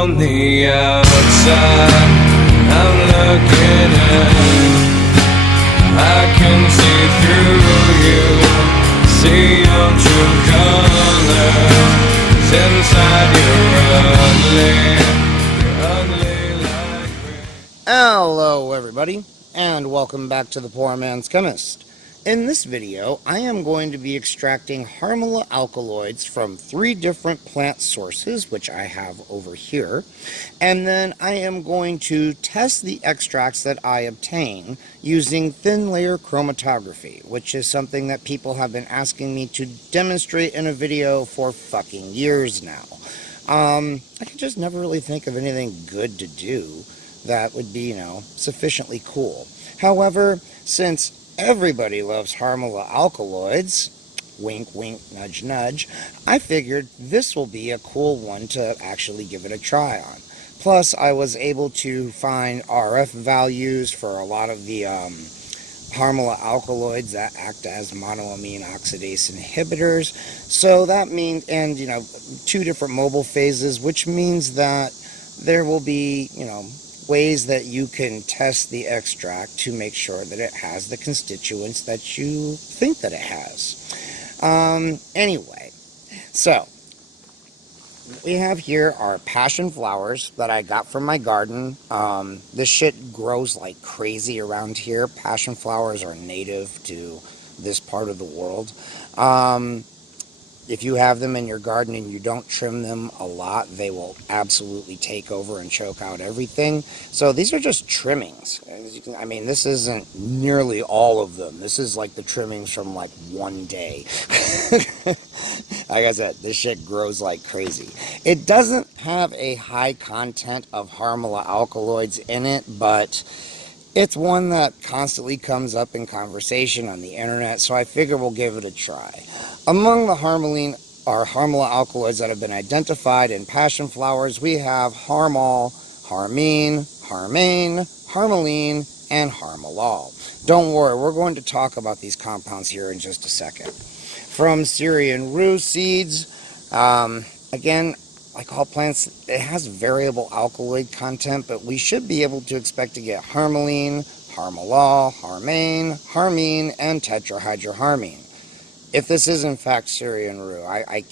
on the outside, I'm looking in. I can see through you, see your true colors. 'Cause inside you're ugly like me. Hello everybody, and welcome back to the Poor Man's Chemist. In this video, I am going to be extracting Harmala alkaloids from 3 different plant sources, which I have over here, and then I am going to test the extracts that I obtain using thin layer chromatography, which is something that people have been asking me to demonstrate in a video for fucking years now. I can just never really think of anything good to do that would be, sufficiently cool. However, since everybody loves Harmala alkaloids, wink, wink, nudge, nudge, I figured this will be a cool one to actually give it a try on. Plus, I was able to find RF values for a lot of the Harmala alkaloids that act as monoamine oxidase inhibitors. So that means, and 2 different mobile phases, which means that there will be, ways that you can test the extract to make sure that it has the constituents that you think that it has. Anyway, so we have here our passion flowers that I got from my garden. This shit grows like crazy around here. Passion flowers are native to this part of the world. If you have them in your garden and you don't trim them a lot, they will absolutely take over and choke out everything. So these are just trimmings. This isn't nearly all of them. This is like the trimmings from like one day. Like I said, this shit grows like crazy. It doesn't have a high content of Harmala alkaloids in it, but it's one that constantly comes up in conversation on the internet, so I figure we'll give it a try. Among the Harmala alkaloids that have been identified in passion flowers, we have harmal, harmine, harmane, harmaline, and harmalol. Don't worry, we're going to talk about these compounds here in just a second. From syrian rue seeds, again, like all plants, it has variable alkaloid content, but we should be able to expect to get harmaline, harmalol, harmane, harmine, and tetrahydroharmine. If this is in fact syrian rue, I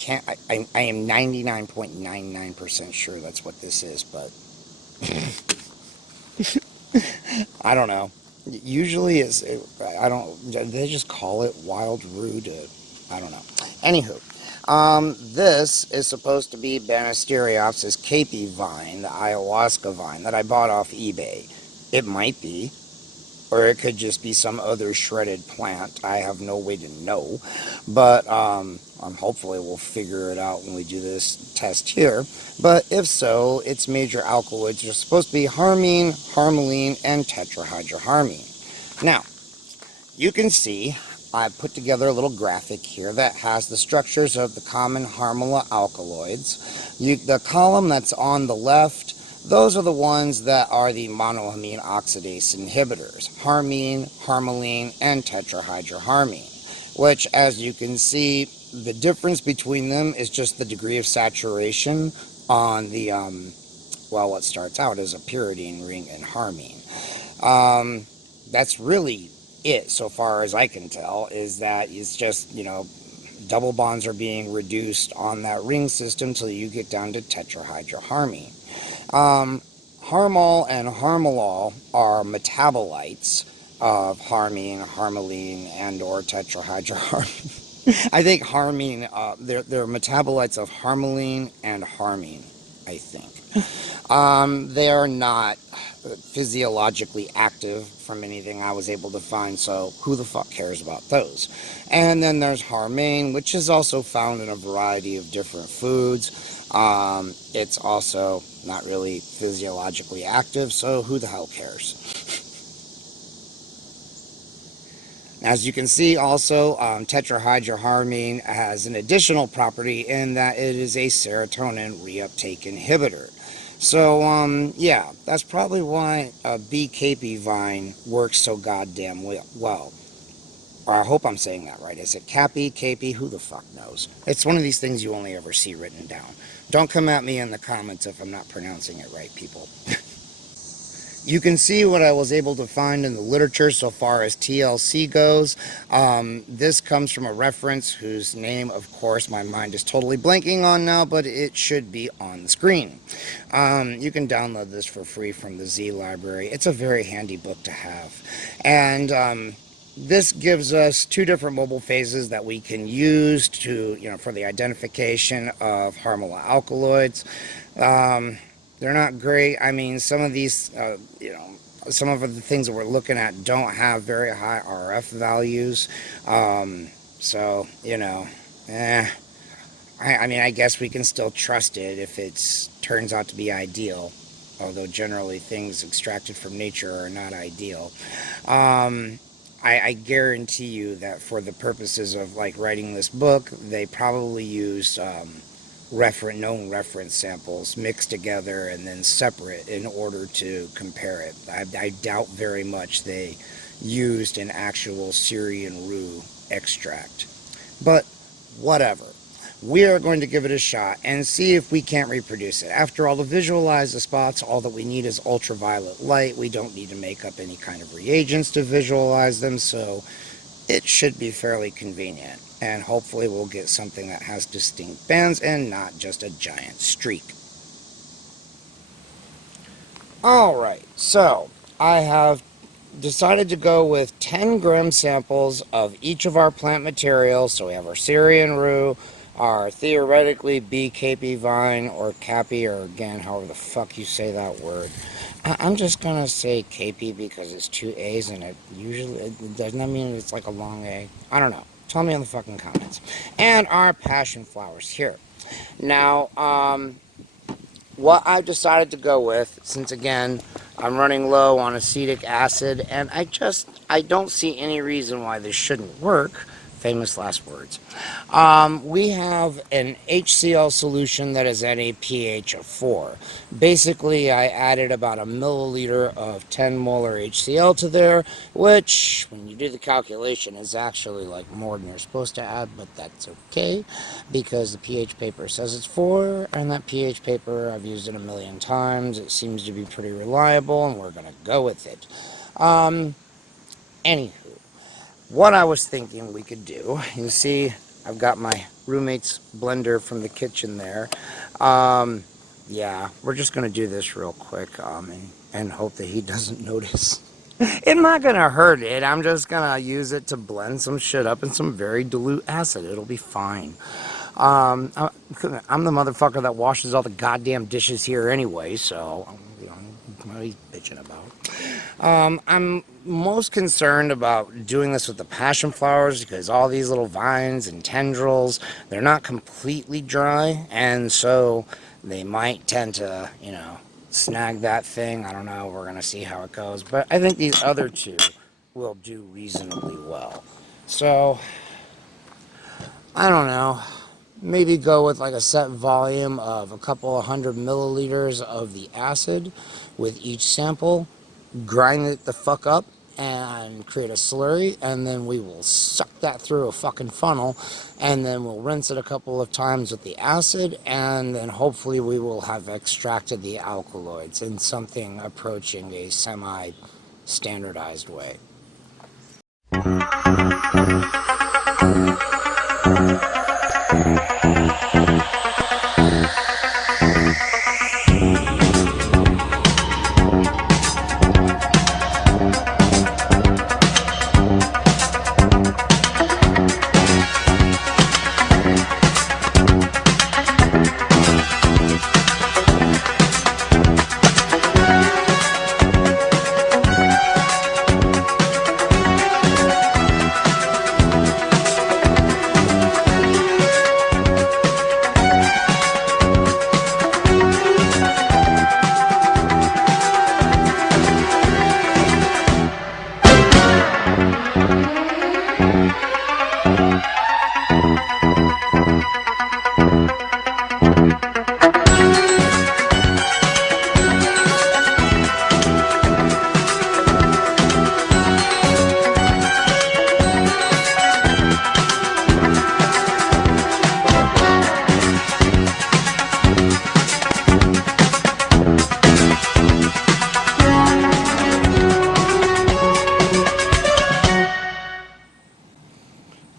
am 99.99% sure that's what this is, but I don't know. Usually they just call it wild rue I don't know. Anywho, this is supposed to be banisteriopsis caapi vine, the ayahuasca vine that I bought off eBay. It might be, or it could just be some other shredded plant. I have no way to know, but hopefully we'll figure it out when we do this test here. But if so, its major alkaloids are supposed to be harmine, harmaline, and tetrahydroharmine. Now, you can see I put together a little graphic here that has the structures of the common Harmala alkaloids. The column that's on the left, those are the ones that are the monoamine oxidase inhibitors, harmine, harmaline, and tetrahydroharmine, which, as you can see, the difference between them is just the degree of saturation on the, what starts out as a pyridine ring in harmine. That's really it, so far as I can tell, is that it's just, double bonds are being reduced on that ring system till you get down to tetrahydroharmine. Harmal and harmalol are metabolites of harmine, harmaline, and or tetrahydroharmine. I think harmine, they're metabolites of harmaline and harmine, I think. They are not physiologically active from anything I was able to find, so who the fuck cares about those? And then there's harmane, which is also found in a variety of different foods. It's also not really physiologically active, so who the hell cares? As you can see also, tetrahydroharmine has an additional property in that it is a serotonin reuptake inhibitor. So, yeah, that's probably why a bee caapi vine works so goddamn well. Or I hope I'm saying that right. Is it caapi, caapi? Who the fuck knows? It's one of these things you only ever see written down. Don't come at me in the comments if I'm not pronouncing it right, people. You can see what I was able to find in the literature so far as TLC goes. This comes from a reference whose name, of course, my mind is totally blanking on now, but it should be on the screen. You can download this for free from the Z library. It's a very handy book to have. And this gives us two different mobile phases that we can use to, for the identification of Harmala alkaloids. They're not great. I mean, some of these, some of the things that we're looking at don't have very high RF values. So, I mean, I guess we can still trust it if it turns out to be ideal, although generally things extracted from nature are not ideal. I guarantee you that for the purposes of writing this book, they probably used known reference samples mixed together and then separate in order to compare it. I doubt very much they used an actual Syrian rue extract. But whatever. We are going to give it a shot and see if we can't reproduce it. After all, to visualize the spots, all that we need is ultraviolet light. We don't need to make up any kind of reagents to visualize them, so it should be fairly convenient. And hopefully we'll get something that has distinct bands and not just a giant streak. Alright, so I have decided to go with 10 gram samples of each of our plant materials. So we have our Syrian rue, our theoretically bee caapi vine, or caapi, or again, however the fuck you say that word. I'm just gonna say caapi because it's two A's and it doesn't that mean it's like a long A? I don't know. Tell me in the fucking comments. And our passion flowers here. Now, what I've decided to go with, since again, I'm running low on acetic acid, and I don't see any reason why this shouldn't work. Famous last words. We have an HCl solution that is at a pH of 4. Basically, I added about a milliliter of 10 molar HCl to there, which, when you do the calculation, is actually like more than you're supposed to add, but that's okay, because the pH paper says it's 4, and that pH paper, I've used it a million times. It seems to be pretty reliable, and we're going to go with it. Anywho. What I was thinking we could do, you see, I've got my roommate's blender from the kitchen there. Yeah, we're just going to do this real quick and hope that he doesn't notice. It's not going to hurt it. I'm just going to use it to blend some shit up in some very dilute acid. It'll be fine. I'm the motherfucker that washes all the goddamn dishes here anyway, so what are you bitching about? I'm most concerned about doing this with the passion flowers because all these little vines and tendrils, they're not completely dry, and so they might tend to, snag that thing. I don't know. We're going to see how it goes. But I think these other two will do reasonably well. So, I don't know. Maybe go with like a set volume of a couple of 100 milliliters of the acid with each sample. Grind it the fuck up and create a slurry, and then we will suck that through a fucking funnel, and then we'll rinse it a couple of times with the acid, and then hopefully we will have extracted the alkaloids in something approaching a semi-standardized way.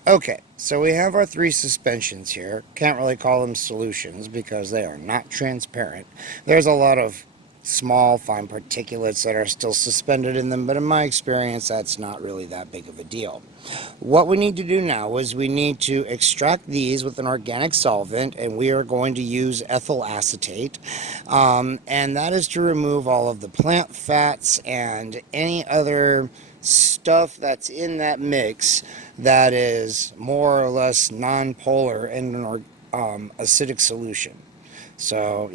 Okay, so we have our 3 suspensions here. Can't really call them solutions because they are not transparent. There's a lot of small, fine particulates that are still suspended in them, but in my experience, that's not really that big of a deal. What we need to do now is we need to extract these with an organic solvent, and we are going to use ethyl acetate, and that is to remove all of the plant fats and any other stuff that's in that mix that is more or less non-polar in an acidic solution. So,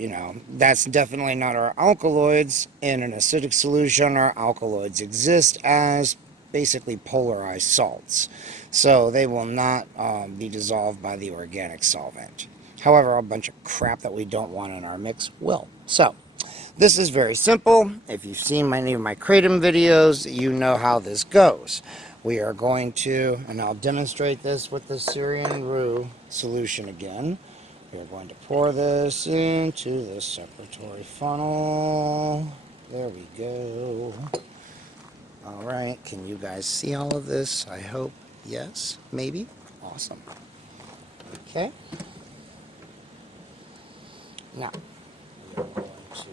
that's definitely not our alkaloids. In an acidic solution, our alkaloids exist as basically polarized salts. So they will not be dissolved by the organic solvent. However, a bunch of crap that we don't want in our mix will. So, this is very simple. If you've seen any of my kratom videos, you know how this goes. We are going to, and I'll demonstrate this with the Syrian roux solution again. We are going to pour this into the separatory funnel. There we go. All right, can you guys see all of this? I hope yes, maybe. Awesome. Okay. Now, we are going to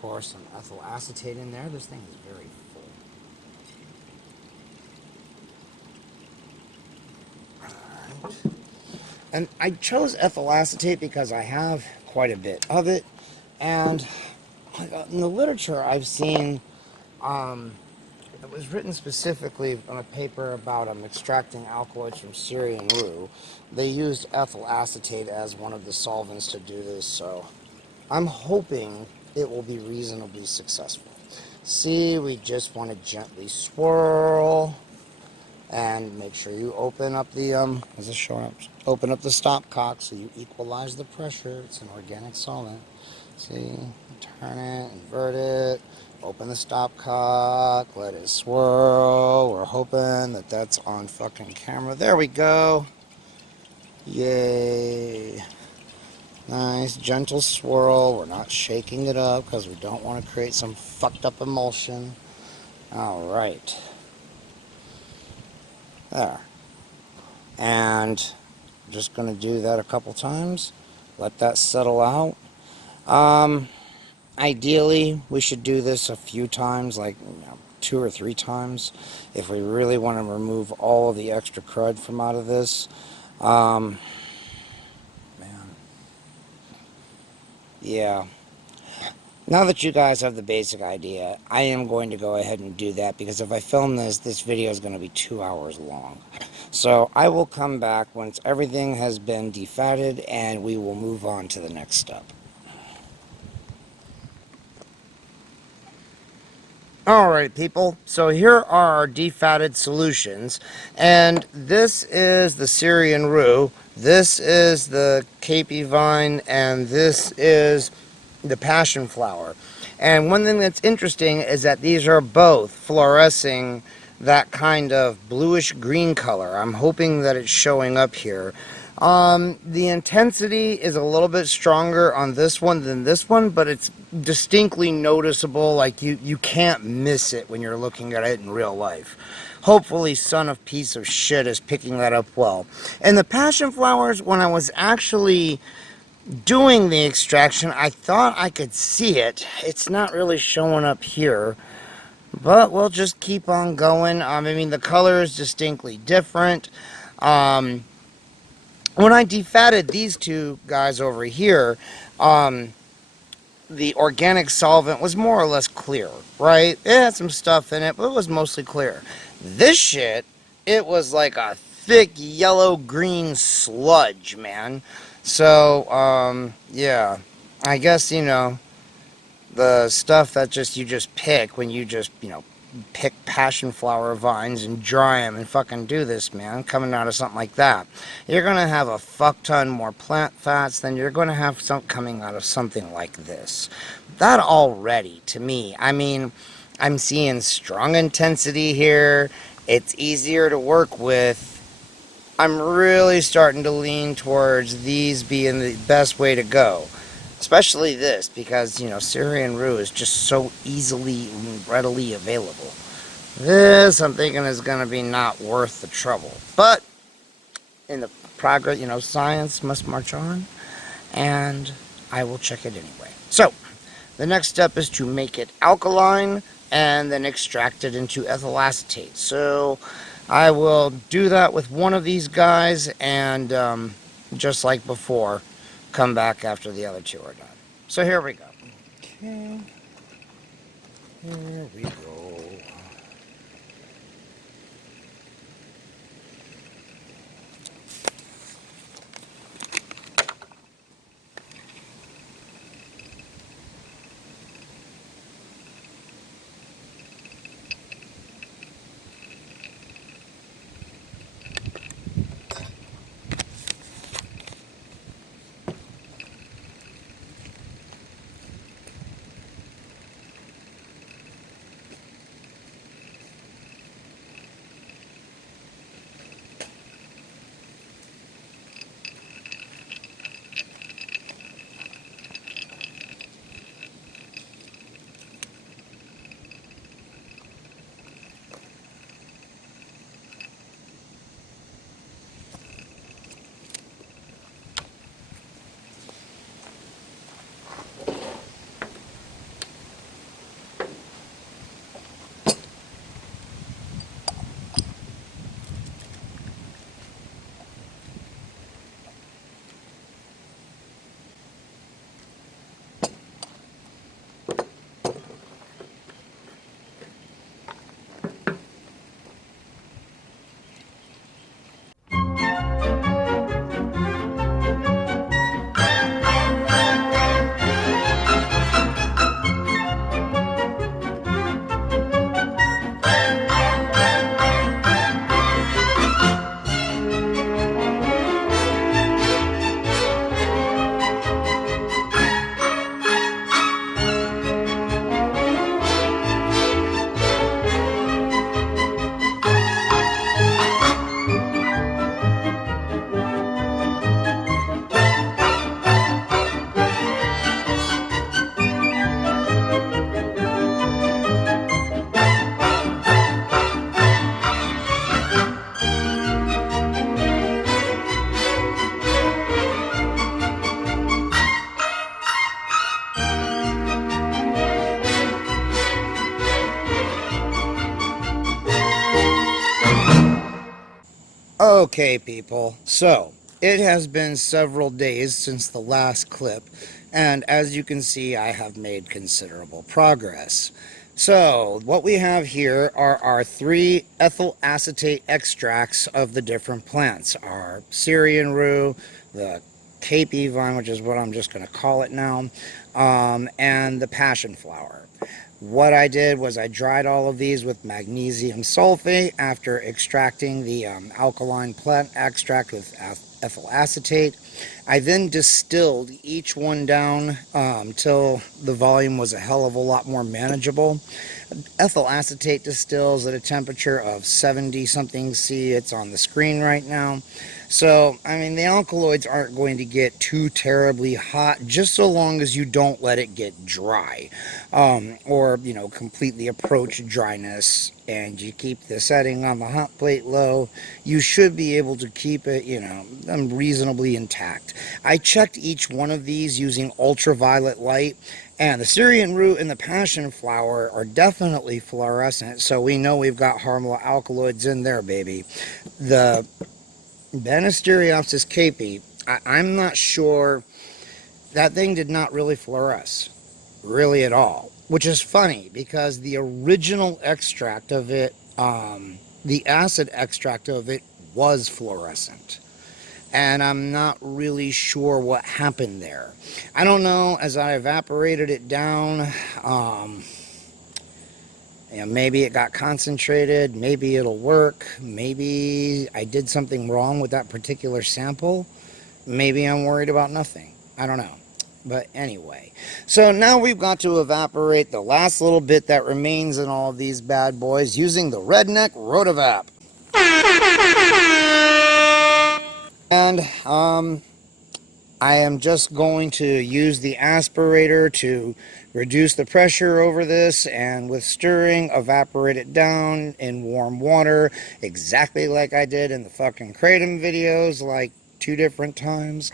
pour some ethyl acetate in there. This thing is very full. Alright. And I chose ethyl acetate because I have quite a bit of it. And in the literature I've seen, it was written specifically on a paper about extracting alkaloids from Syrian roux. They used ethyl acetate as one of the solvents to do this, so I'm hoping it will be reasonably successful. See, we just want to gently swirl and make sure you open up the is this showing up? Open up the stopcock so you equalize the pressure. It's an organic solvent. See, turn it, invert it, open the stopcock, let it swirl. We're hoping that that's on fucking camera. There we go. Yay. Nice, gentle swirl. We're not shaking it up because we don't want to create some fucked up emulsion. All right. There. And I'm just going to do that a couple times. Let that settle out. Ideally, we should do this a few times, like 2 or 3 times, if we really want to remove all of the extra crud from out of this. Man. Yeah. Now that you guys have the basic idea, I am going to go ahead and do that, because if I film this video is going to be 2 hours long. So I will come back once everything has been defatted, and we will move on to the next step. Alright people, so here are our defatted solutions, and this is the Syrian roux, this is the caapi vine, and this is the passion flower. And one thing that's interesting is that these are both fluorescing that kind of bluish green color. I'm hoping that it's showing up here. The intensity is a little bit stronger on this one than this one, but it's distinctly noticeable. Like you can't miss it when you're looking at it in real life. Hopefully Son of Piece of Shit is picking that up well. And the passion flowers, when I was actually doing the extraction, I thought I could see it. It's not really showing up here, but we'll just keep on going. I mean, the color is distinctly different. When I defatted these two guys over here, the organic solvent was more or less clear, right? It had some stuff in it, but it was mostly clear. This shit, it was like a thick yellow-green sludge, man. So, yeah, I guess, the stuff that you just pick when you just, pick passion flower vines and dry them and fucking do this, man, coming out of something like that, you're gonna have a fuck ton more plant fats than you're gonna have some coming out of something like this. That already, to me, I mean, I'm seeing strong intensity here. It's easier to work with. I'm really starting to lean towards these being the best way to go. Especially this, because, Syrian roux is just so easily and readily available. This, I'm thinking, is going to be not worth the trouble. But in the progress, science must march on, and I will check it anyway. So, the next step is to make it alkaline and then extract it into ethyl acetate. So, I will do that with one of these guys, and just like before, come back after the other two are done. So, here we go. Okay, here we go. Okay, people, so it has been several days since the last clip, and as you can see, I have made considerable progress. So, what we have here are our 3 ethyl acetate extracts of the different plants. Our Syrian rue, the caapi vine, which is what I'm just going to call it now, and the passion flower. What I did was I dried all of these with magnesium sulfate after extracting the alkaline plant extract with ethyl acetate. I then distilled each one down till the volume was a hell of a lot more manageable. Ethyl acetate distills at a temperature of 70 something C. It's on the screen right now. So, I mean, the alkaloids aren't going to get too terribly hot, just so long as you don't let it get dry, or, completely approach dryness, and you keep the setting on the hot plate low. You should be able to keep it, reasonably intact. I checked each one of these using ultraviolet light, and the Syrian root and the passion flower are definitely fluorescent, so we know we've got Harmala alkaloids in there, baby. The banisteriopsis caapi, I'm not sure. That thing did not really fluoresce, really at all, which is funny because the original extract of it, the acid extract of it, was fluorescent. And I'm not really sure what happened there. I don't know, as I evaporated it down, maybe it got concentrated, maybe it'll work, maybe I did something wrong with that particular sample, maybe I'm worried about nothing. I don't know. But anyway, so now we've got to evaporate the last little bit that remains in all of these bad boys using the Redneck Rotovap. And I am just going to use the aspirator to reduce the pressure over this, and with stirring, evaporate it down in warm water, exactly like I did in the fucking kratom videos, like 2 different times.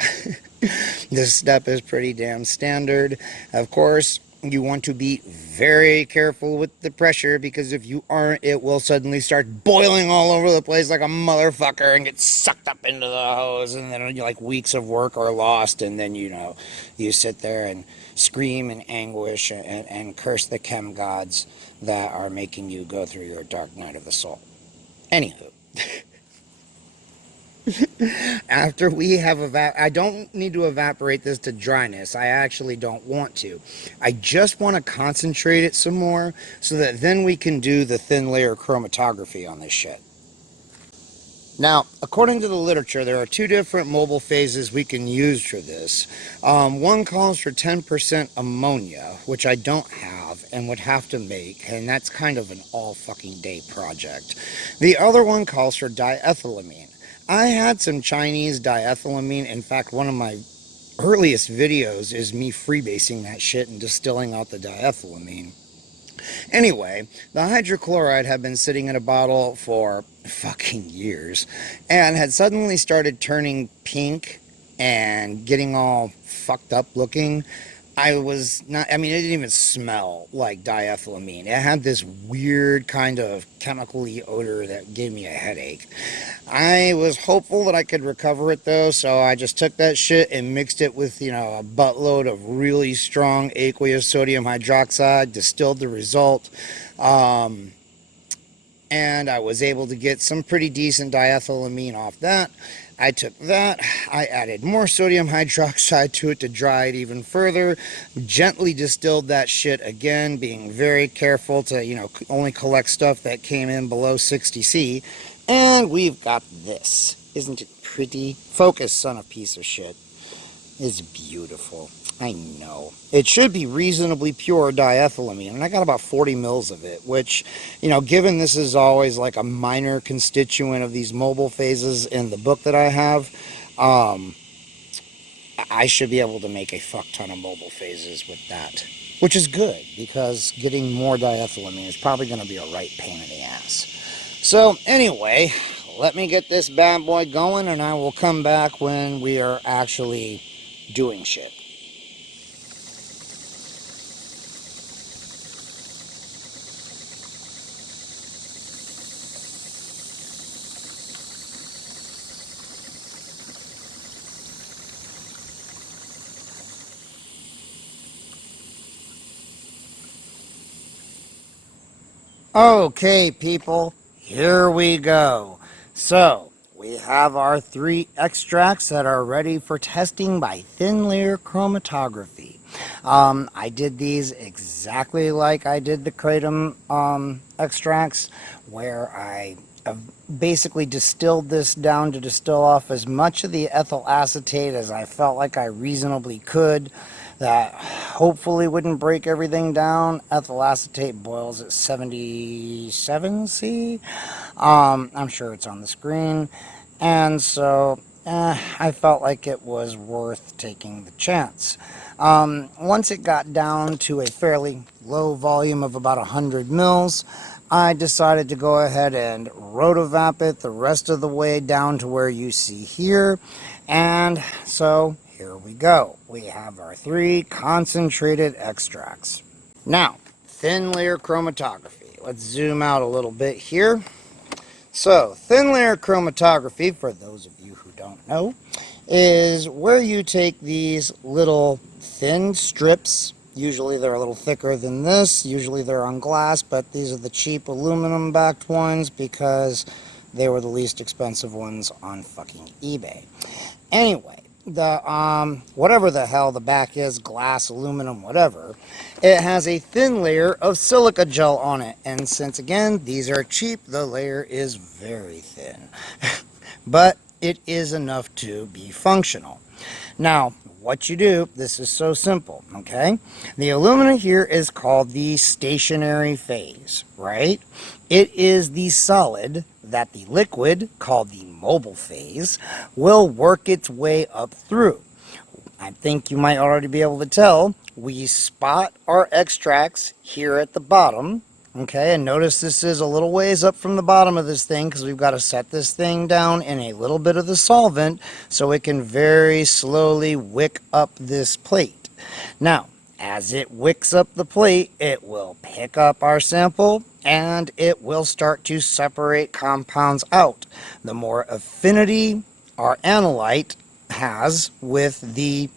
This step is pretty damn standard. Of course, you want to be very careful with the pressure, because if you aren't, it will suddenly start boiling all over the place like a motherfucker and get sucked up into the hose, and then like weeks of work are lost, and then you sit there and scream in anguish and curse the chem gods that are making you go through your dark night of the soul. Anywho. After we have I don't need to evaporate this to dryness. I actually don't want to. I just want to concentrate it some more so that then we can do the thin layer chromatography on this shit. Now, according to the literature, there are 2 different mobile phases we can use for this. One calls for 10% ammonia, which I don't have and would have to make, and that's kind of an all fucking day project. The other one calls for diethylamine. I had some Chinese diethylamine. In fact, one of my earliest videos is me freebasing that shit and distilling out the diethylamine. Anyway, the hydrochloride had been sitting in a bottle for fucking years and had suddenly started turning pink and getting all fucked up looking. It didn't even smell like diethylamine. It had this weird kind of chemical-y odor that gave me a headache. I was hopeful that I could recover it though, so I just took that shit and mixed it with, a buttload of really strong aqueous sodium hydroxide, distilled the result, and I was able to get some pretty decent diethylamine off that. I took that, I added more sodium hydroxide to it to dry it even further, gently distilled that shit again, being very careful to, only collect stuff that came in below 60C, and we've got this. Isn't it pretty? Focus, son of a piece of shit. It's beautiful. I know. It should be reasonably pure diethylamine, and I got about 40 mils of it, which, given this is always like a minor constituent of these mobile phases in the book that I have, I should be able to make a fuck ton of mobile phases with that, which is good, because getting more diethylamine is probably going to be a right pain in the ass. So, anyway, let me get this bad boy going, and I will come back when we are actually doing shit. Okay, people, here we go. So, we have our 3 extracts that are ready for testing by thin layer chromatography. I did these exactly like I did the kratom extracts, where I basically distilled this down to distill off as much of the ethyl acetate as I felt like I reasonably could. That hopefully wouldn't break everything down. Ethyl acetate boils at 77 C. I'm sure it's on the screen. And so I felt like it was worth taking the chance. Once it got down to a fairly low volume of about 100 mils, I decided to go ahead and rotovap it the rest of the way down to where you see here. And so here we go. We have our 3 concentrated extracts. Now, thin layer chromatography. Let's zoom out a little bit here. So, thin layer chromatography, for those of you who don't know, is where you take these little thin strips. Usually they're a little thicker than this. Usually they're on glass, but these are the cheap aluminum backed ones because they were the least expensive ones on fucking eBay. Anyway, the whatever the hell the back is, glass, aluminum, whatever, it has a thin layer of silica gel on it, and since again these are cheap, the layer is very thin. But it is enough to be functional. Now, what you do, this is so simple, okay? The alumina here is called the stationary phase, right? It is the solid that the liquid, called the mobile phase, will work its way up through. I think you might already be able to tell, we spot our extracts here at the bottom. Okay, and notice this is a little ways up from the bottom of this thing because we've got to set this thing down in a little bit of the solvent so it can very slowly wick up this plate. Now, as it wicks up the plate, it will pick up our sample and it will start to separate compounds out. The more affinity our analyte has with the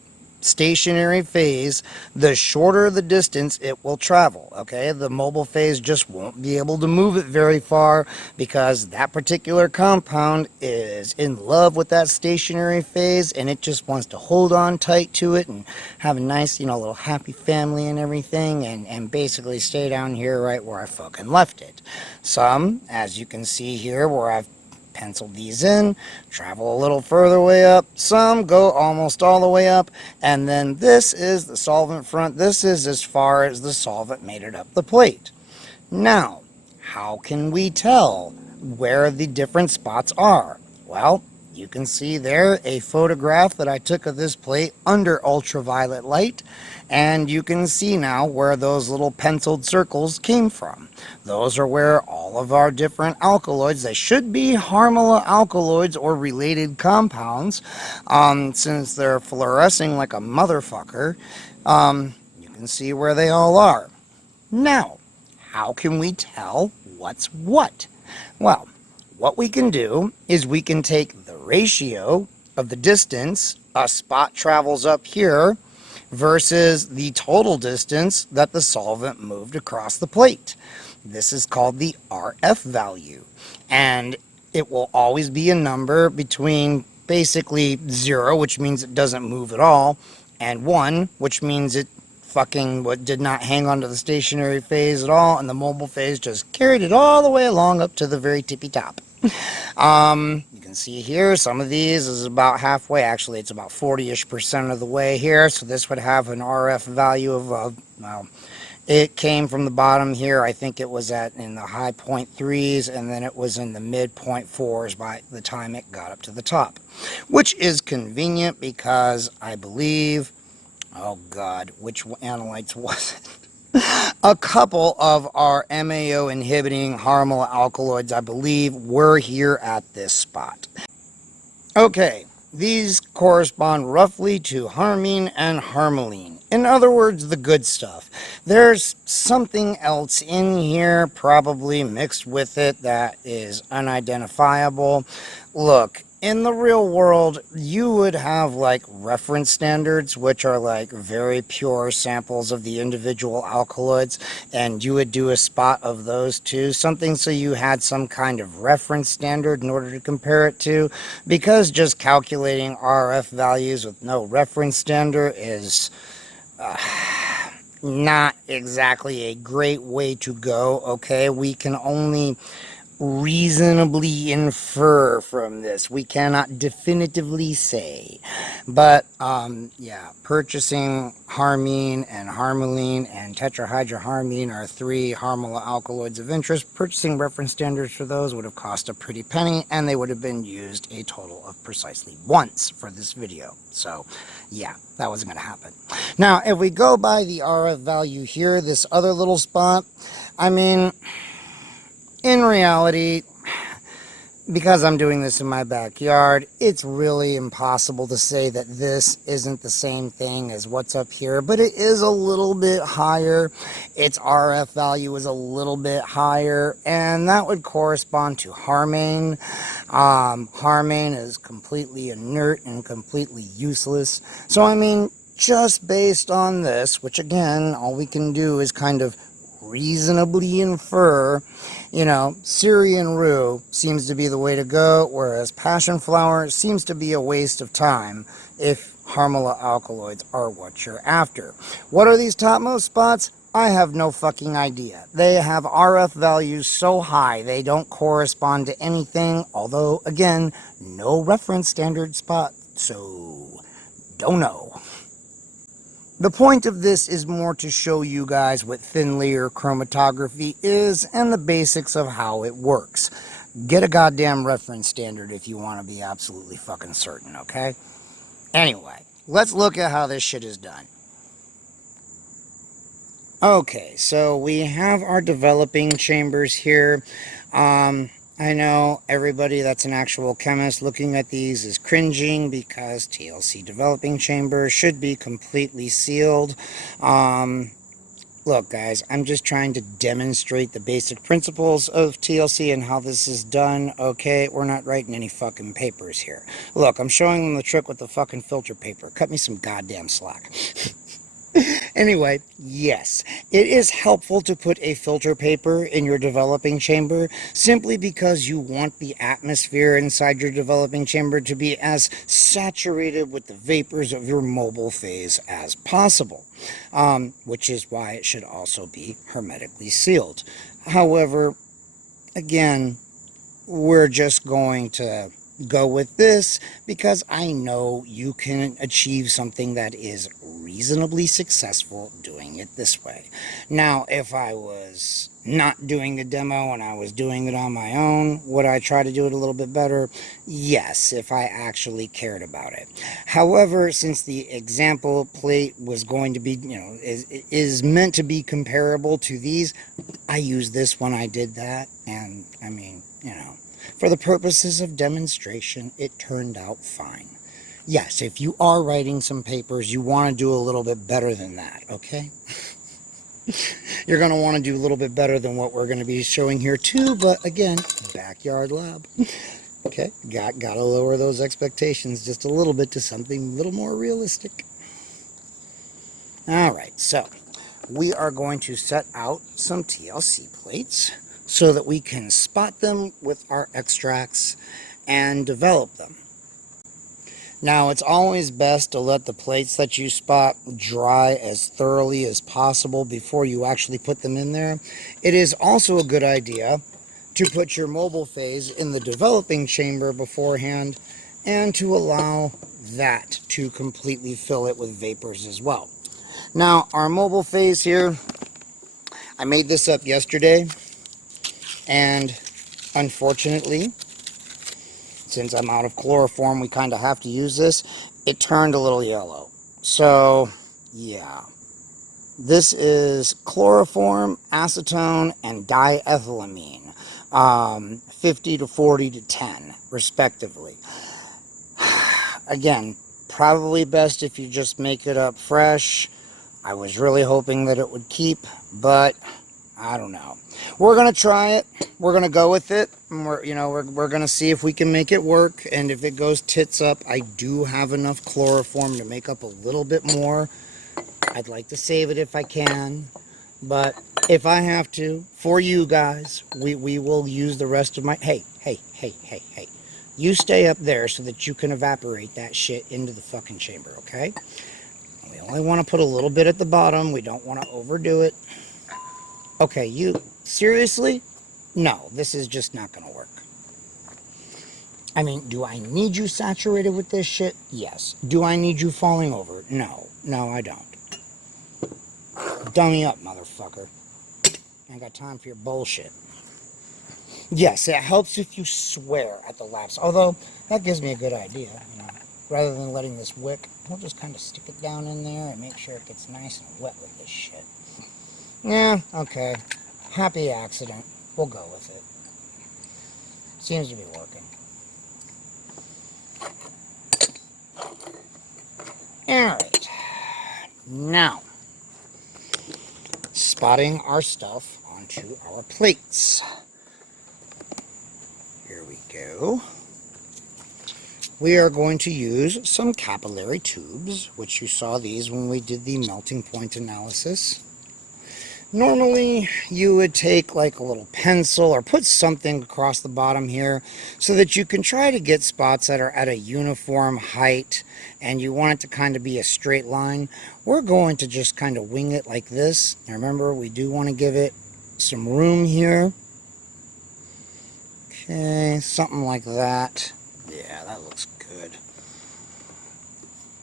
stationary phase, the shorter the distance it will travel. Okay, the mobile phase just won't be able to move it very far because that particular compound is in love with that stationary phase and it just wants to hold on tight to it and have a nice, little happy family and everything, and basically stay down here right where I fucking left it. Some, as you can see here where I've penciled these in, travel a little further way up, some go almost all the way up, and then this is the solvent front. This is as far as the solvent made it up the plate. Now, how can we tell where the different spots are? Well, you can see there a photograph that I took of this plate under ultraviolet light, and you can see now where those little penciled circles came from. Those are where all of our different alkaloids, they should be Harmala alkaloids or related compounds, since they're fluorescing like a motherfucker. You can see where they all are. Now, how can we tell what's what? Well, what we can do is we can take the ratio of the distance a spot travels up here versus the total distance that the solvent moved across the plate. This is called the RF value, and it will always be a number between basically 0, which means it doesn't move at all, and 1, which means it fucking did not hang onto the stationary phase at all, and the mobile phase just carried it all the way along up to the very tippy top. You can see here some of these is about halfway. Actually, it's about 40-ish% of the way here, so this would have an RF value of well, it came from the bottom here. I think it was in the high 0.3s, and then it was in the mid 0.4s by the time it got up to the top, which is convenient because I believe, oh god, which analytes was it? A couple of our MAO inhibiting Harmala alkaloids, I believe, were here at this spot. Okay, these correspond roughly to harmine and harmaline. In other words, the good stuff. There's something else in here, probably mixed with it, that is unidentifiable. Look, in the real world, you would have like reference standards, which are like very pure samples of the individual alkaloids, and you would do a spot of those too, something so you had some kind of reference standard in order to compare it to, because just calculating RF values with no reference standard is not exactly a great way to go. Okay, we can only reasonably infer from this. We cannot definitively say. But, yeah, purchasing harmine and harmaline and tetrahydroharmine are 3 Harmala alkaloids of interest. Purchasing reference standards for those would have cost a pretty penny, and they would have been used a total of precisely once for this video. So, yeah, that wasn't going to happen. Now, if we go by the RF value here, this other little spot, I mean, in reality, because I'm doing this in my backyard, it's really impossible to say that this isn't the same thing as what's up here, but it is a little bit higher. Its RF value is a little bit higher, and that would correspond to harmine. Harmine is completely inert and completely useless. So, I mean, just based on this, which again, all we can do is kind of reasonably infer, Syrian rue seems to be the way to go, whereas passion flower seems to be a waste of time if Harmala alkaloids are what you're after. What are these topmost spots? I have no fucking idea. They have RF values so high they don't correspond to anything, although, again, no reference standard spot, so don't know. The point of this is more to show you guys what thin layer chromatography is and the basics of how it works. Get a goddamn reference standard if you want to be absolutely fucking certain, okay? Anyway, let's look at how this shit is done. Okay, so we have our developing chambers here. I know everybody that's an actual chemist looking at these is cringing because TLC developing chambers should be completely sealed. Look, guys, I'm just trying to demonstrate the basic principles of TLC and how this is done, okay? We're not writing any fucking papers here. Look, I'm showing them the trick with the fucking filter paper. Cut me some goddamn slack. Anyway, yes, it is helpful to put a filter paper in your developing chamber simply because you want the atmosphere inside your developing chamber to be as saturated with the vapors of your mobile phase as possible, which is why it should also be hermetically sealed. However, again, we're just going to go with this because I know you can achieve something that is reasonably successful doing it this way. Now, if I was not doing the demo and I was doing it on my own, would I try to do it a little bit better? Yes, if I actually cared about it. However, since the example plate was going to be, is meant to be comparable to these, I used this when I did that, and I mean, for the purposes of demonstration, it turned out fine. Yes, if you are writing some papers, you want to do a little bit better than that, okay? You're going to want to do a little bit better than what we're going to be showing here too, but again, backyard lab. Okay, got to lower those expectations just a little bit to something a little more realistic. All right, so we are going to set out some TLC plates so that we can spot them with our extracts and develop them. Now, it's always best to let the plates that you spot dry as thoroughly as possible before you actually put them in there. It is also a good idea to put your mobile phase in the developing chamber beforehand and to allow that to completely fill it with vapors as well. Now, our mobile phase here, I made this up yesterday, and unfortunately, since I'm out of chloroform, we kind of have to use this. It turned a little yellow. So, yeah. This is chloroform, acetone, and diethylamine. 50 to 40 to 10, respectively. Again, probably best if you just make it up fresh. I was really hoping that it would keep, but I don't know. We're going to try it. We're going to go with it. And we're going to see if we can make it work. And if it goes tits up, I do have enough chloroform to make up a little bit more. I'd like to save it if I can. But if I have to, for you guys, we will use the rest of my... Hey. You stay up there so that you can evaporate that shit into the fucking chamber, okay? We only want to put a little bit at the bottom. We don't want to overdo it. Okay, you... Seriously? No, this is just not going to work. I mean, do I need you saturated with this shit? Yes. Do I need you falling over? No. No, I don't. Dummy up, motherfucker. I ain't got time for your bullshit. Yes, it helps if you swear at the laughs. Although, that gives me a good idea, Rather than letting this wick, we'll just kind of stick it down in there and make sure it gets nice and wet with this shit. Yeah, okay. Happy accident. We'll go with it. Seems to be working. Alright. Now, spotting our stuff onto our plates. Here we go. We are going to use some capillary tubes, which you saw these when we did the melting point analysis. Normally, you would take like a little pencil or put something across the bottom here so that you can try to get spots that are at a uniform height and you want it to kind of be a straight line. We're going to just kind of wing it like this. Now remember, we do want to give it some room here. Okay, something like that. Yeah, that looks good.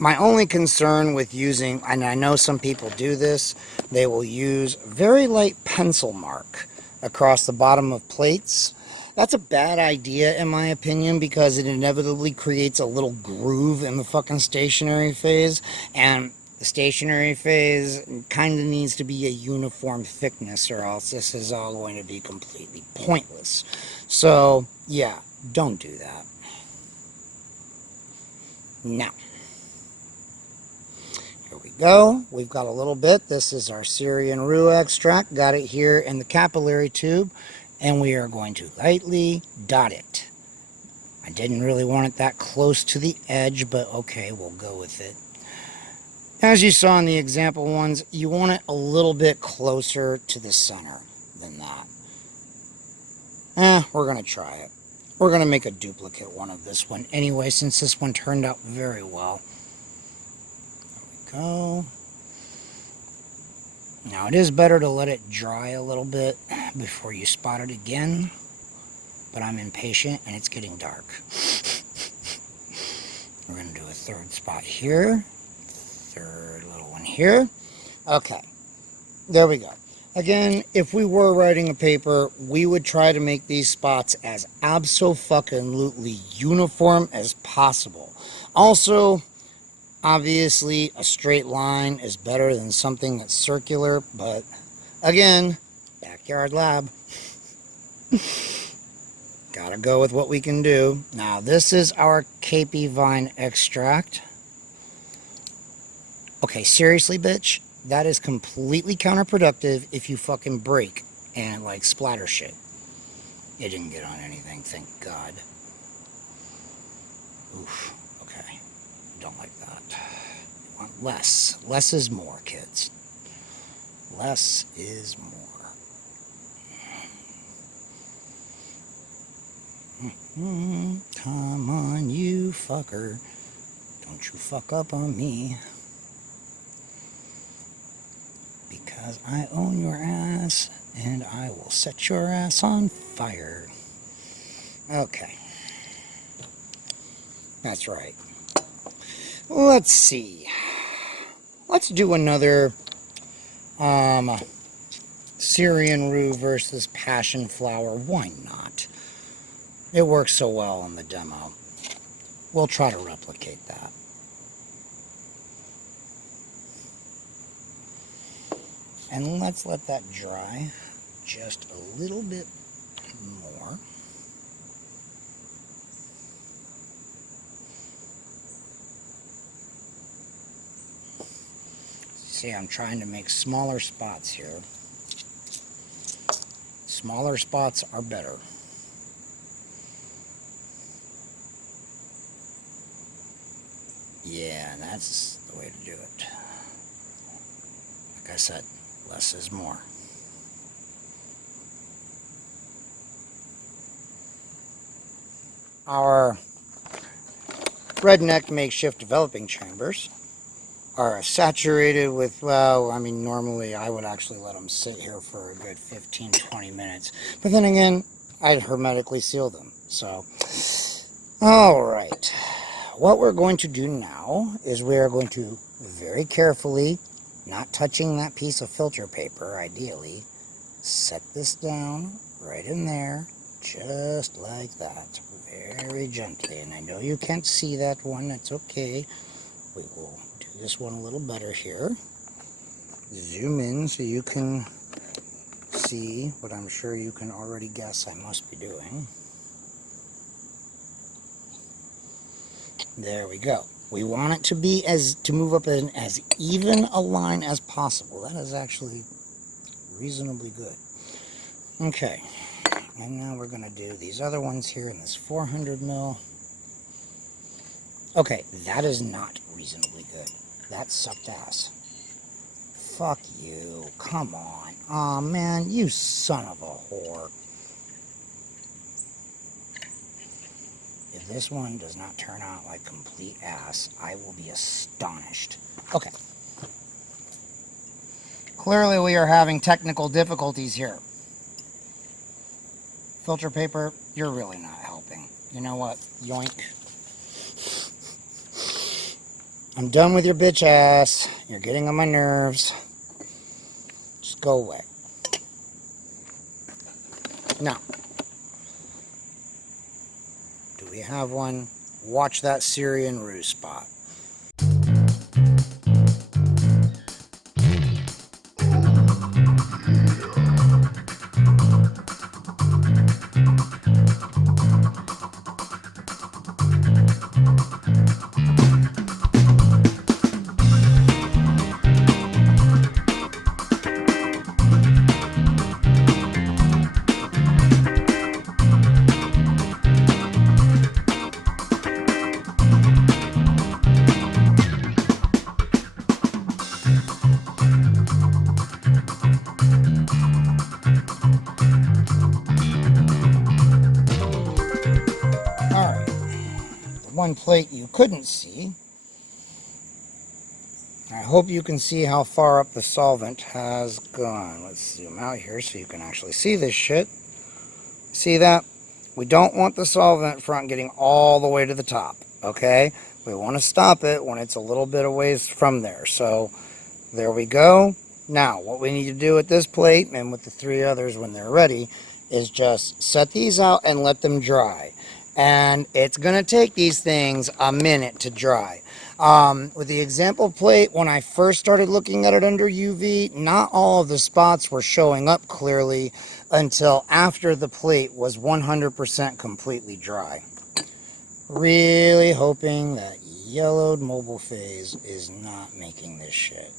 My only concern with using, and I know some people do this, they will use very light pencil mark across the bottom of plates. That's a bad idea, in my opinion, because it inevitably creates a little groove in the fucking stationary phase, and the stationary phase kind of needs to be a uniform thickness, or else this is all going to be completely pointless. So, yeah, don't do that. Now, here we go. We've got a little bit. This is our Syrian rue extract. Got it here in the capillary tube, and we are going to lightly dot it. I didn't really want it that close to the edge, but okay, we'll go with it. As you saw in the example ones, you want it a little bit closer to the center than that. We're going to try it. We're going to make a duplicate one of this one anyway, since this one turned out very well. There we go. Now, it is better to let it dry a little bit before you spot it again, but I'm impatient and it's getting dark. We're going to do a third spot here. Third little one here. Okay, there we go. Again, if we were writing a paper, we would try to make these spots as abso-fucking-lutely uniform as possible. Also, obviously, a straight line is better than something that's circular, but again, backyard lab. Gotta go with what we can do. Now, this is our caapi vine extract. Okay, seriously, bitch, that is completely counterproductive if you fucking break and, like, splatter shit. It didn't get on anything, thank God. Oof, okay. Don't like that. You want less. Less is more, kids. Less is more. Come on, you fucker. Don't you fuck up on me. Because I own your ass, and I will set your ass on fire. Okay. That's right. Let's see. Let's do another Syrian rue versus passion flower. Why not? It works so well in the demo. We'll try to replicate that. And let's let that dry just a little bit more. See, I'm trying to make smaller spots here. Smaller spots are better. Yeah, that's the way to do it. Like I said, less is more. Our redneck makeshift developing chambers are saturated with, well, I mean, normally I would actually let them sit here for a good 15-20 minutes. But then again, I'd hermetically seal them. So, all right. What we're going to do now is we are going to very carefully, not touching that piece of filter paper, ideally, set this down right in there, just like that, very gently. And I know you can't see that one, that's okay. We will do this one a little better here. Zoom in so you can see what I'm sure you can already guess I must be doing. There we go. We want it to be to move up in as even a line as possible. That is actually reasonably good. Okay, and now we're going to do these other ones here in this 400 mil. Okay, that is not reasonably good. That sucked ass. Fuck you. Come on. Aw, man, you son of a whore. If this one does not turn out like complete ass, I will be astonished. Okay. Clearly we are having technical difficulties here. Filter paper, you're really not helping. You know what? Yoink. I'm done with your bitch ass. You're getting on my nerves. Just go away. Now, Do we have one? Watch that Syrian rue spot. Alright, the one plate you couldn't see, I hope you can see how far up the solvent has gone. Let's zoom out here so you can actually see this shit. See that? We don't want the solvent front getting all the way to the top, okay? We want to stop it when it's a little bit of ways from there. So there we go. Now, what we need to do with this plate and with the three others when they're ready is just set these out and let them dry. And it's going to take these things a minute to dry. With the example plate, when I first started looking at it under UV, not all of the spots were showing up clearly until after the plate was 100% completely dry. Really hoping that yellowed mobile phase is not making this shit.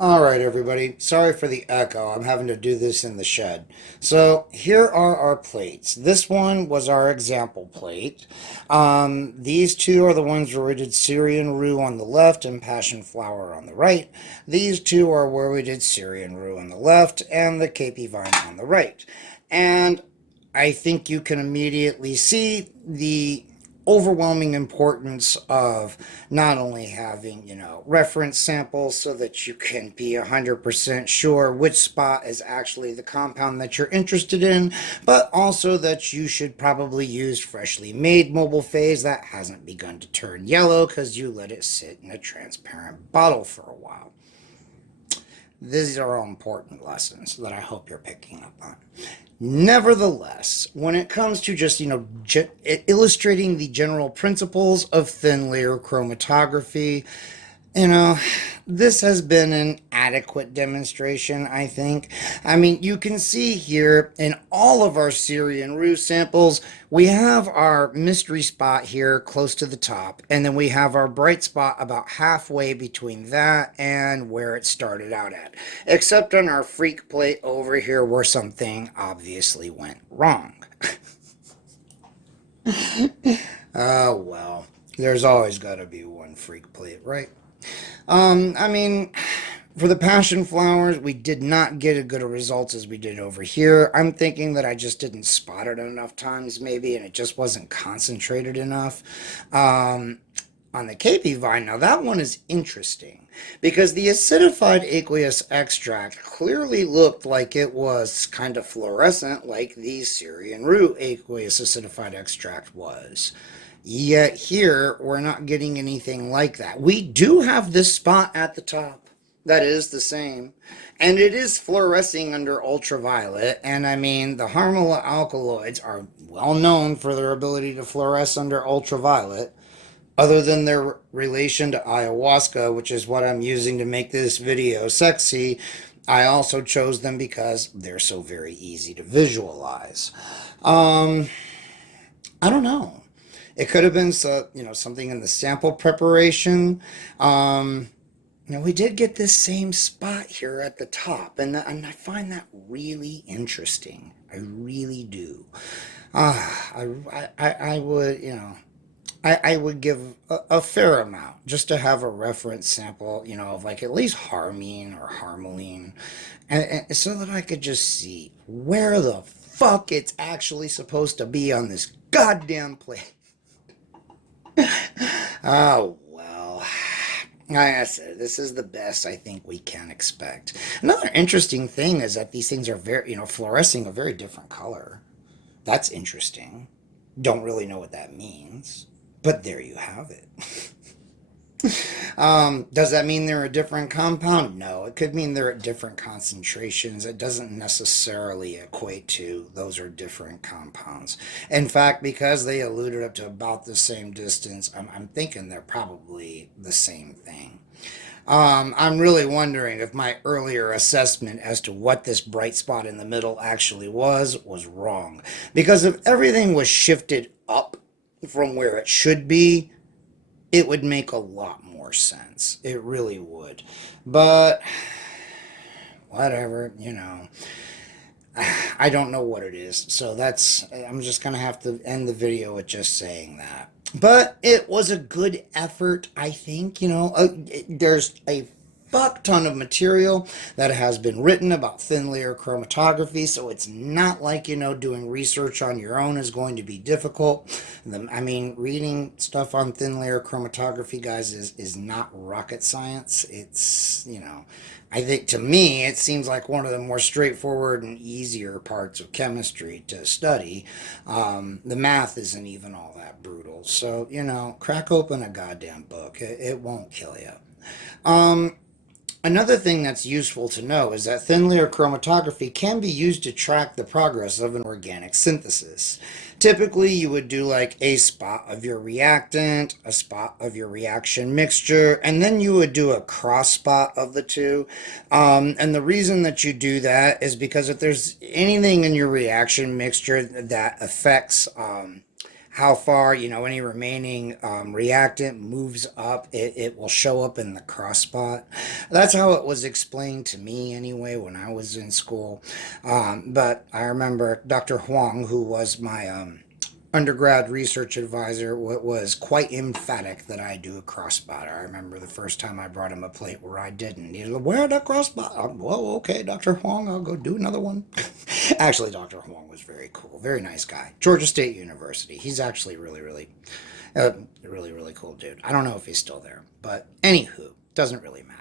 Alright everybody, sorry for the echo, I'm having to do this in the shed. So here are our plates. This one was our example plate. These two are the ones where we did Syrian rue on the left and passion flower on the right. These two are where we did Syrian rue on the left and the caapi vine on the right. And I think you can immediately see the overwhelming importance of not only having, reference samples so that you can be 100% sure which spot is actually the compound that you're interested in, but also that you should probably use freshly made mobile phase that hasn't begun to turn yellow because you let it sit in a transparent bottle for a while. These are all important lessons that I hope you're picking up on. Nevertheless, when it comes to just, illustrating the general principles of thin layer chromatography, this has been an adequate demonstration, I think. I mean, you can see here in all of our Syrian rue samples, we have our mystery spot here close to the top, and then we have our bright spot about halfway between that and where it started out at. Except on our freak plate over here where something obviously went wrong. Oh, well, there's always got to be one freak plate, right? I mean, for the passion flowers, we did not get as good a results as we did over here. I'm thinking that I just didn't spot it enough times, maybe, and it just wasn't concentrated enough. On the caapi vine, now that one is interesting because the acidified aqueous extract clearly looked like it was kind of fluorescent like the Syrian rue aqueous acidified extract was. Yet here, we're not getting anything like that. We do have this spot at the top that is the same, and it is fluorescing under ultraviolet, and I mean, the Harmala alkaloids are well known for their ability to fluoresce under ultraviolet, other than their relation to ayahuasca, which is what I'm using to make this video sexy. I also chose them because they're so very easy to visualize. I don't know. It could have been something in the sample preparation. We did get this same spot here at the top, and I find that really interesting. I really do. I would, I would give a fair amount just to have a reference sample, of like at least harmine or harmaline, and so that I could just see where the fuck it's actually supposed to be on this goddamn plate. Oh, well. Like I said, this is the best I think we can expect. Another interesting thing is that these things are very, fluorescing a very different color. That's interesting. Don't really know what that means, but there you have it. Does that mean they're a different compound? No, it could mean they're at different concentrations. It doesn't necessarily equate to those are different compounds. In fact, because they eluted up to about the same distance, I'm thinking they're probably the same thing. I'm really wondering if my earlier assessment as to what this bright spot in the middle actually was wrong. Because if everything was shifted up from where it should be, it would make a lot more sense. It really would. But whatever, I don't know what it is. So I'm just going to have to end the video with just saying that. But it was a good effort, I think. There's a fuck ton of material that has been written about thin layer chromatography, so it's not like, doing research on your own is going to be difficult. I mean, reading stuff on thin layer chromatography, guys, is not rocket science. It's, I think to me, it seems like one of the more straightforward and easier parts of chemistry to study. The math isn't even all that brutal. So, crack open a goddamn book. It won't kill you. Another thing that's useful to know is that thin layer chromatography can be used to track the progress of an organic synthesis. Typically, you would do like a spot of your reactant, a spot of your reaction mixture, and then you would do a cross spot of the two. And the reason that you do that is because if there's anything in your reaction mixture that affects how far, any remaining reactant moves up, it will show up in the cross spot. That's how it was explained to me anyway when I was in school. But I remember Dr. Huang, who was my undergrad research advisor, was quite emphatic that I do a cross spot. I remember the first time I brought him a plate where I didn't. He was like, "Where the cross spot?" Well, okay, Dr. Huang, I'll go do another one. Actually, Dr. Huang was very cool, very nice guy. Georgia State University. He's actually really cool dude. I don't know if he's still there, but anywho, doesn't really matter.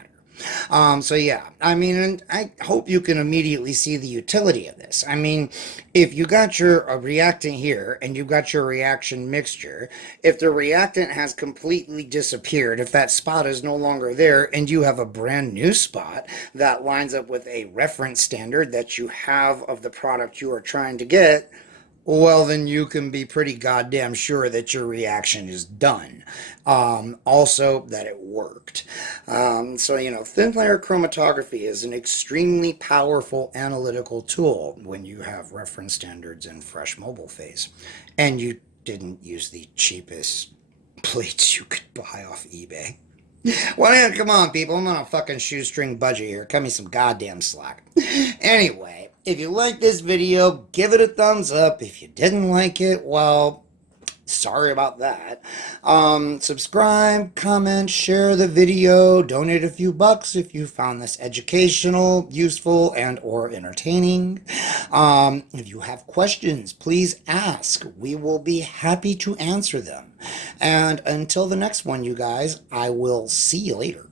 So yeah, I mean, and I hope you can immediately see the utility of this. I mean, if you got your reactant here and you got your reaction mixture, if the reactant has completely disappeared, if that spot is no longer there and you have a brand new spot that lines up with a reference standard that you have of the product you are trying to get, well, then you can be pretty goddamn sure that your reaction is done. Also, that it worked. So, thin layer chromatography is an extremely powerful analytical tool when you have reference standards in fresh mobile phase. And you didn't use the cheapest plates you could buy off eBay. Well, come on, people. I'm on a fucking shoestring budget here. Cut me some goddamn slack. Anyway, if you like this video, give it a thumbs up. If you didn't like it, well, sorry about that. Subscribe, comment, share the video, donate a few bucks if you found this educational, useful, and or entertaining. If you have questions, please ask. We will be happy to answer them. And until the next one, you guys, I will see you later.